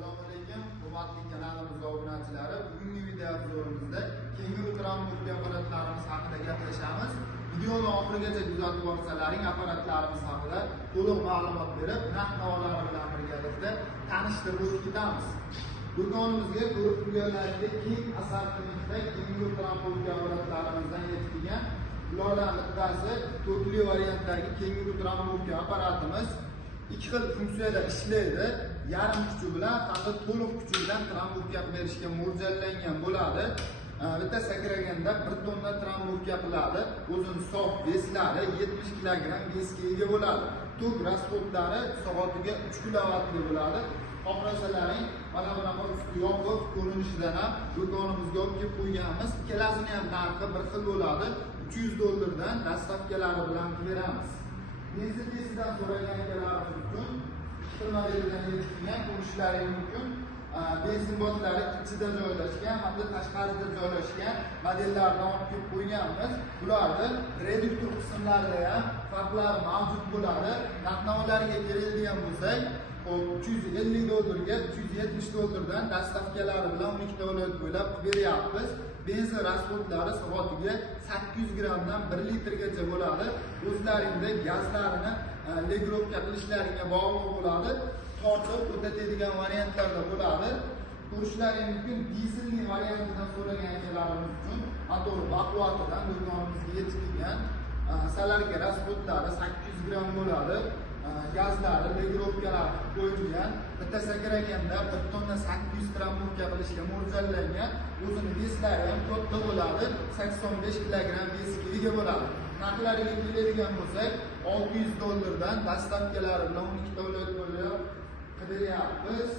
Assalomu alaykum, hurmatli kanalimiz obunachilari. Bugungi video obzorimizda kenguru transport apparatlarimiz haqida gaplashamiz. Videoni oxirigacha kuzatib borsalaring, apparatlarimiz haqida to'liq ma'lumot berib, narx-navolari bilan birgalikda tanishtirib o'tib ketamiz. Do'konimizga ko'rib turganlaringdek keng assortimentda kenguru transport apparatlarimizdan yetib kelgan. Ulardan bittasi to'rtli variantdagi kenguru transport apparatimiz. İki xil funksiyada ishlaydi. Yarim kuchi bilan hamda to'liq kuchi bilan transport berishga mo'ljallangan bo'ladi. Bitta sakraganda 1 tonna transport qiladi. O'zini sof veslari 70 kg vesga ega bo'ladi. Tok rasxodlari soatiga 3 kilovatli bo'ladi. Xohlasalaring mana bunaqa usti yopiq ko'rinishidan ham do'konimizga olib kelib qo'yganmiz. Ikkalasini ham narxi bir xil bo'ladi. $300 dan dastavkalari bilan beramiz. Benzin testidan so'raganlarimiz uchun xizmatlardan yetishgan ko'rishlari mumkin. Benzin botlari ichida joylashgan hamda tashqarida joylashgan modellardan olib kelib qo'yganmiz. Bularda reduktor qismlarida ham farqlar mavjud bo'ladi. Narx-navolarga keladigan bo'lsak, $350 ga $370 dan dastavkalari bilan 12 ta viloyat bo'ylab beryapmiz. Benzin rasxodlari soatiga 800 gramdan 1 litrgacha bo'ladi. O'zlaringda gazlarini legirovka qilishlaringga bog'liq bo'ladi. Tortib o'tadigan variantlarda bo'ladi. Ko'rishlaring mumkin. Dizelli variantidan so'raganlarimiz uchun motor baquvvatidan do'konimizga yetib kelgan. Salarga rasxodlari 800 gram bo'ladi. Gazlari, legirovkalar qo'yilgan. Bitta sakraganda 1 tonna 800 gram murka qilishga mo'ljallangan. O'zini veslari ham katta bo'ladi. 85 kg vesga ega bo'ladi. Narxlariga keladigan bo'lsak, $600 dan dastavkalari bilan 12 ta viloyat bo'ylab qidiryapmiz.